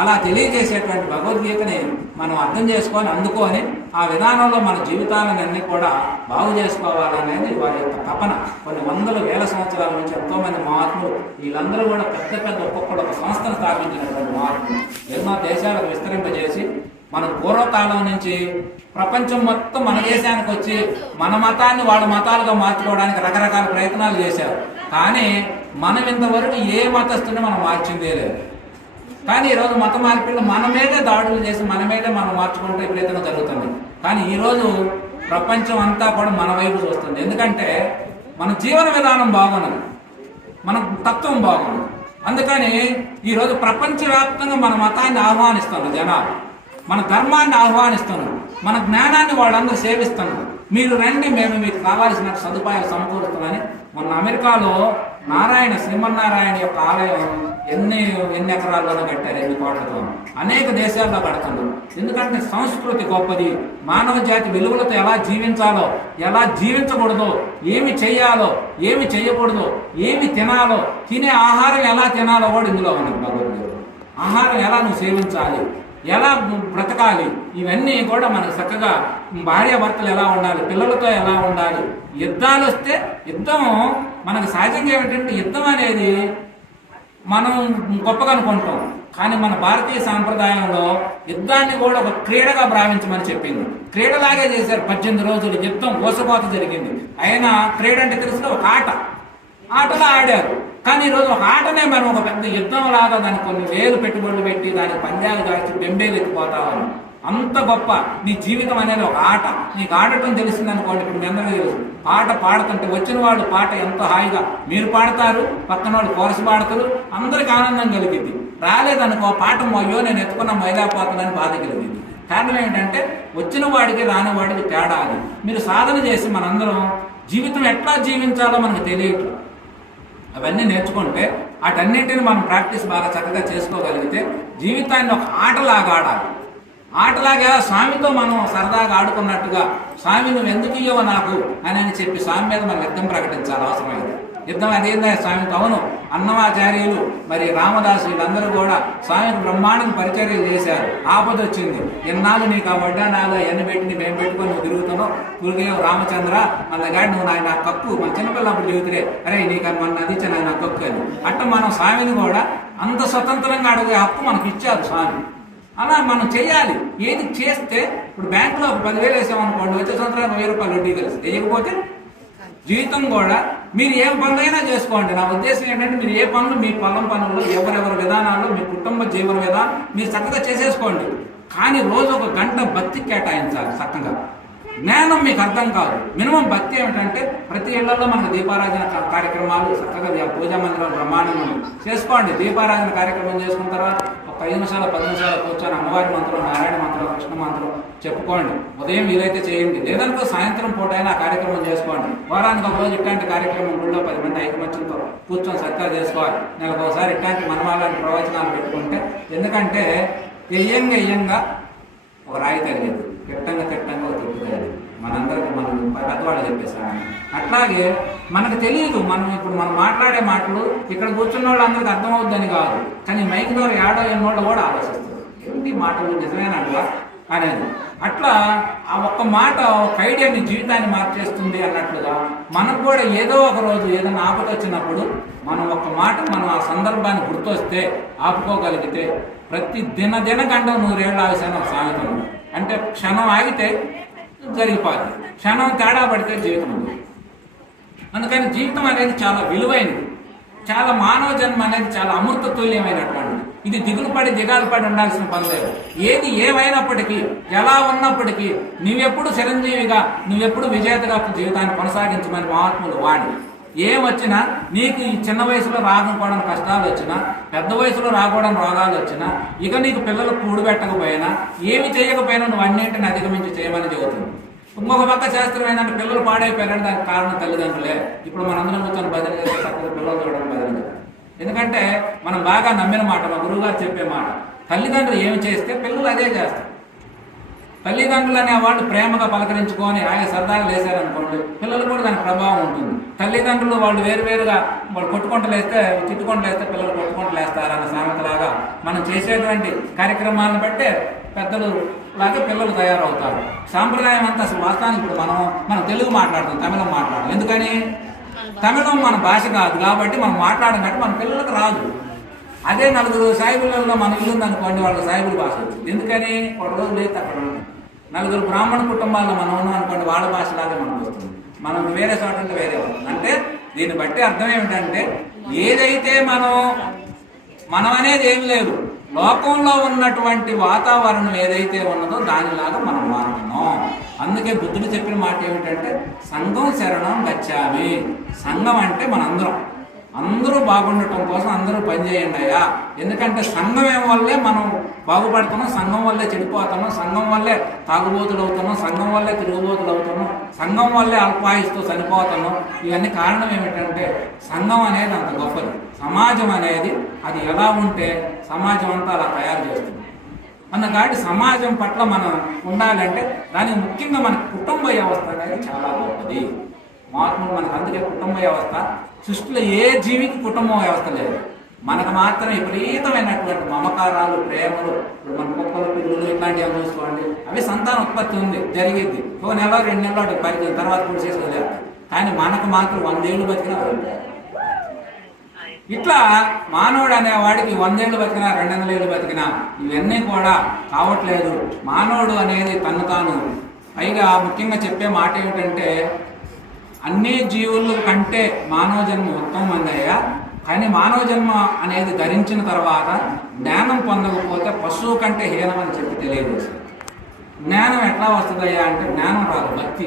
అలా తెలియజేసేటువంటి భగవద్గీతని మనం అర్థం చేసుకొని అందుకొని ఆ విధానంలో మన జీవితాలను అన్నీ కూడా బాగు చేసుకోవాలనేది వారి యొక్క తపన. కొన్ని వందల వేల సంవత్సరాల నుంచి ఎంతోమంది మహాత్ములు వీళ్ళందరూ కూడా పెద్ద పెద్ద ఒక్కొక్కడు ఒక సంస్థను స్థాపించినటువంటి మహాత్ములు. ఎన్నో దేశాలకు విస్తరింపజేసి మన పూర్వకాలం నుంచి ప్రపంచం మొత్తం మన దేశానికి వచ్చి మన మతాన్ని వాళ్ళ మతాలుగా మార్చుకోవడానికి రకరకాల ప్రయత్నాలు చేశారు. కానీ మనం ఇంతవరకు ఏ మతస్థుని మనం మార్చిందే లేదు. కానీ ఈరోజు మత మార్పిడిలో మన మీదే దాడులు చేసి మన మీదే మనం మార్చుకుంటే ప్రయత్నం జరుగుతుంది. కానీ ఈరోజు ప్రపంచం అంతా కూడా మన వైపు చూస్తుంది. ఎందుకంటే మన జీవన విధానం బాగున్నది. మన తత్వం బాగుంది అందుకని ఈరోజు ప్రపంచవ్యాప్తంగా మన మతాన్ని ఆహ్వానిస్తున్నారు జనాలు. మన ధర్మాన్ని ఆహ్వానిస్తున్నారు. మన జ్ఞానాన్ని వాళ్ళందరూ సేవిస్తున్నారు. మీరు రండి మేము మీకు కావాల్సిన సదుపాయాలు సమకూరుస్తున్నామని మొన్న అమెరికాలో నారాయణ శ్రీమన్నారాయణ యొక్క ఆలయం ఎన్ని ఎన్ని ఎకరాల్లోనూ కట్టారు ఎన్ని కోట్లతో. అనేక దేశాల్లో కడుతున్నారు. ఎందుకంటే సంస్కృతి గొప్పది. మానవ జాతి విలువలతో ఎలా జీవించాలో ఎలా జీవించకూడదో ఏమి చేయాలో ఏమి చేయకూడదో ఏమి తినాలో తినే ఆహారం ఎలా తినాలో కూడా ఇందులో ఉన్నది భగవద్గీత ఆహారం ఎలా నువ్వు సేవించాలి? ఎలా బ్రతకాలి? ఇవన్నీ కూడా మనకు చక్కగా భార్యాభర్తలు ఎలా ఉండాలి? పిల్లలతో ఎలా ఉండాలి? యుద్ధాలు వస్తే యుద్ధం మనకు సహజంగా ఏమిటంటే యుద్ధం అనేది మనం గొప్పగా అనుకుంటాం. కానీ మన భారతీయ సాంప్రదాయంలో యుద్ధాన్ని కూడా ఒక క్రీడగా భావించమని చెప్పింది. క్రీడలాగే చేశారు. పద్దెనిమిది రోజులు యుద్ధం కోసపోత జరిగింది. అయినా క్రీడ అంటే తెలిసిన ఒక ఆట. ఆటలు ఆడారు. కానీ ఈరోజు ఒక ఆటనే మనం ఒక పెద్ద యుద్ధం లాగా దానికి కొన్ని వేలు పెట్టుబడులు పెట్టి దానికి పంజాలు కాల్చి బెంబేలు ఎత్తిపోతామని అంత గొప్ప నీ జీవితం అనేది ఒక ఆట. నీకు ఆడటం తెలిసింది అనుకోండి ఇప్పుడు మీ అందరికీ తెలుసు. పాట పాడుతుంటే వచ్చిన వాళ్ళు పాట ఎంతో హాయిగా మీరు పాడతారు పక్కన వాళ్ళు కోరసి పాడతారు అందరికి ఆనందం కలిగింది రాలేదనుకో పాట అయ్యో నేను ఎత్తుకున్న మైలాపోతానని బాధ కలిగింది కారణం ఏంటంటే వచ్చిన వాడికి రాని వాడికి తేడా అది. మీరు సాధన చేసి మనందరం జీవితం ఎట్లా జీవించాలో మనకు తెలియట్లేదు. అవన్నీ నేర్చుకుంటే వాటన్నింటిని మనం ప్రాక్టీస్ బాగా చక్కగా చేసుకోగలిగితే జీవితాన్ని ఒక ఆటలాగా ఆడాలి. ఆటలాగా స్వామితో మనం సరదాగా ఆడుకున్నట్టుగా స్వామి నువ్వు ఎందుకు ఇయ్యవ నాకు అని అని చెప్పి స్వామి మీద మనం యుద్ధం ప్రకటించాలి అవసరమైంది యుద్ధం అదేందా స్వామి అవును అన్నమాచార్యులు మరి రామదాసు వీళ్ళందరూ కూడా స్వామికి బ్రహ్మాండం పరిచర్యలు చేశారు. ఆపద వచ్చింది. ఎన్నాళ్ళు నీకు ఆ వడ్డానాలు ఎన్ని పెట్టింది? మేము పెట్టుకొని నువ్వు తిరుగుతున్నావు. గురుదేవ్ రామచంద్ర మన దగ్గర నువ్వు నాయన కక్కు. మన చిన్నపిల్లప్పుడు చెబుతురే అరే నీకు మన నదిచ్చే నాయన కక్కు అని. అట్ట మనం స్వామిని కూడా అంత స్వతంత్రంగా అడిగే హక్కు మనకి ఇచ్చారు స్వామి. అలా మనం చేయాలి ఏది చేస్తే ఇప్పుడు బ్యాంకులో ఒక పదివేలు వేసామనుకోండి వచ్చే సంవత్సరానికి వెయ్యి రూపాయలు వడ్డీ కలిసి వేయకపోతే జీవితం కూడా మీరు ఏ పనులైనా చేసుకోండి. నా ఉద్దేశం ఏంటంటే మీరు ఏ పనులు మీ పొలం పనులు ఎవరెవరి విధానాలు మీ కుటుంబ జీవన విధానం మీరు చక్కగా చేసేసుకోండి. కానీ రోజు ఒక గంట భక్తి కేటాయించాలి చక్కగా. జ్ఞానం మీకు అర్థం కాదు. మినిమం భక్తి ఏమిటంటే ప్రతి ఇళ్ళలో మనకు దీపారాధన కార్యక్రమాలు చక్కగా పూజా మందిరాలు బ్రహ్మాండంగా చేసుకోండి. దీపారాధన కార్యక్రమం చేసుకున్న తర్వాత ఒక ఐదు నిమిషాలు పది నిమిషాలు కూర్చొని అమ్మవారి మంత్రం నారాయణ మంత్రం కృష్ణ మంత్రం చెప్పుకోండి. ఉదయం వీలైతే చేయండి. లేదనుకో సాయంత్రం పూట అయినా ఆ కార్యక్రమం చేసుకోండి. వారానికి ఒక రోజు ఇట్లాంటి కార్యక్రమం గుళ్ళో పది మంది ఐకమత్యంతో కూర్చొని సత్కారం చేసుకోవాలి. నెలకు ఒకసారి ఇట్లాంటి మనమాలాంటి ప్రవచనాలు పెట్టుకుంటే ఎందుకంటే ఎయ్యంగా ఎయ్యంగా ఒక రాయి తగిలేదు. తిట్టంగా తిట్టంగా ఒక మనందరికి మనం పెద్దవాళ్ళు చెప్పేసాను అట్లాగే మనకు తెలియదు మనం ఇప్పుడు మనం మాట్లాడే మాటలు ఇక్కడ కూర్చున్న వాళ్ళు అందరికి అర్థమవుద్దని కాదు. కానీ మైక్ ద్వారా ఏడో ఎన్నోళ్ళు కూడా ఆలోచిస్తారు ఏంటి మాటలు? నిజమేనట్లా అనేది. అట్లా ఆ ఒక్క మాట ఒక ఐడియాని జీవితాన్ని మార్చేస్తుంది అన్నట్లుగా మనకు కూడా ఏదో ఒక రోజు ఏదైనా ఆపద వచ్చినప్పుడు మనం ఒక్క మాట మనం ఆ సందర్భాన్ని గుర్తొస్తే ఆపుకోగలిగితే ప్రతి దిన దిన గంట నూరేళ్ళు ఆవేశాన్ని ఒక సామెత అంటే క్షణం ఆగితే జరిగిపోతుంది క్షణం తేడా పడితే జీవితం అందుకని జీవితం అనేది చాలా విలువైనది. చాలా మానవ జన్మ అనేది చాలా అమృత తుల్యమైనటువంటిది ఇది దిగులు పడి దిగాలు పడి ఉండాల్సిన పని లేదు. ఏది ఏమైనప్పటికీ ఎలా ఉన్నప్పటికీ నువ్వెప్పుడు చిరంజీవిగా నువ్వెప్పుడు విజేతగా జీవితాన్ని కొనసాగించమని మహాత్ములు వాడి ఏం వచ్చినా నీకు ఈ చిన్న వయసులో రాకపోవడం కష్టాలు వచ్చినా పెద్ద వయసులో రాకపోవడం రోగాలు వచ్చినా ఇక నీకు పిల్లలు కూడబెట్టకపోయినా ఏమి చేయకపోయినా నువ్వు అన్నింటిని అధిగమించి చేయమని చెబుతుంది. ఇంకొక పక్క శాస్త్రం ఏంటంటే పిల్లలు పాడైపోయారంటే దానికి కారణం తల్లిదండ్రులే. ఇప్పుడు మనందరం కూర్చొని భజన చేస్తే చక్కగా పిల్లలు చూడడం భజన ఎందుకంటే మనం బాగా నమ్మిన మాట మా గురువుగారు చెప్పే మాట. తల్లిదండ్రులు ఏమి చేస్తే పిల్లలు అదే చేస్తారు. తల్లిదండ్రులు అనే వాళ్ళు ప్రేమగా పలకరించుకొని ఆయన సరదాగా అనుకోండి పిల్లలు కూడా దాని ప్రభావం ఉంటుంది. తల్లిదండ్రులు వాళ్ళు వేరువేరుగా వాళ్ళు కొట్టుకుంటూ లేస్తే తిట్టుకుంటూ లేస్తే పిల్లలు కొట్టుకుంటూ లేస్తారన్న సామెతలాగా మనం చేసేటువంటి కార్యక్రమాలను బట్టే పెద్దలు లాగే పిల్లలు తయారవుతారు. సాంప్రదాయం అంతా అసలు వాస్తవానికి ఇప్పుడు మనం మనం తెలుగు మాట్లాడుతాం తమిళం మాట్లాడడం ఎందుకని? తమిళం మన భాష కాదు కాబట్టి మనం మాట్లాడడం కంటే మన పిల్లలకు రాదు. అదే నలుగురు సాయిబులలో మన ఇల్లుందనుకోండి వాళ్ళ సాయిబుల భాష వచ్చింది. ఎందుకని? ఒక రోజు లేదు అక్కడ నలుగురు బ్రాహ్మణ కుటుంబాల్లో మనం ఉన్నాం అనుకోండి వాళ్ళ భాషలాగే మనకు వస్తుంది మనం వేరే చోట అంటే వేరే వస్తుంది అంటే దీన్ని బట్టి అర్థం ఏమిటంటే ఏదైతే మనం మనం అనేది ఏం లేదు. లోకంలో ఉన్నటువంటి వాతావరణం ఏదైతే ఉన్నదో దానిలాగా మనం మారుతున్నాం. అందుకే బుద్ధుడు చెప్పిన మాట ఏమిటంటే సంఘం శరణం గచ్చామి. సంఘం అంటే మనందరం. అందరూ బాగుండటం కోసం అందరూ పనిచేయండి అయ్యా. ఎందుకంటే సంఘం ఏం వల్లే మనం బాగుపడుతున్నాం సంఘం వల్లే చెడిపోతున్నాం సంఘం వల్లే తాగుబోతులు అవుతున్నాం సంఘం వల్లే తిరుగుబోతులు అవుతున్నాం సంఘం వల్లే అల్పాయుస్తూ చనిపోతున్నాం. ఇవన్నీ కారణం ఏమిటంటే సంఘం అనేది అంత గొప్పది. సమాజం అనేది అది ఎలా ఉంటే సమాజం అంతా అలా తయారు చేస్తుంది. అన్న కాబట్టి సమాజం పట్ల మనం ఉండాలంటే దానికి ముఖ్యంగా మన కుటుంబ వ్యవస్థ అనేది చాలా గొప్పది. మామూలు మనకు అందుకే కుటుంబ వ్యవస్థ సృష్టిలో ఏ జీవికి కుటుంబ వ్యవస్థ లేదు. మనకు మాత్రం విపరీతమైనటువంటి మమకారాలు ప్రేమలు మన కుక్కలు పిల్లలు ఇట్లాంటివి చూసుకోండి అవి సంతాన ఉత్పత్తి ఉంది జరిగింది. ఒక నెల రెండు నెలలు అటు పరిచయం తర్వాత కూడా చేసుకోలేదు కానీ మనకు మాత్రం వందేళ్ళు బతికినా ఇట్లా మానవుడు అనేవాడికి వందేళ్ళు బతికినా రెండు వందల ఏళ్ళు బతికినా ఇవన్నీ కూడా కావట్లేదు. మానవుడు అనేది తను తాను. పైగా ముఖ్యంగా చెప్పే మాట ఏమిటంటే అన్ని జీవుల కంటే మానవ జన్మ ఉత్తమమైందయ్యా కానీ మానవ జన్మ అనేది ధరించిన తర్వాత జ్ఞానం పొందకపోతే పశువు కంటే హీనమని చెప్పి తెలియజేశారు జ్ఞానం ఎట్లా వస్తుందయ్యా అంటే జ్ఞానం రాదు భక్తి.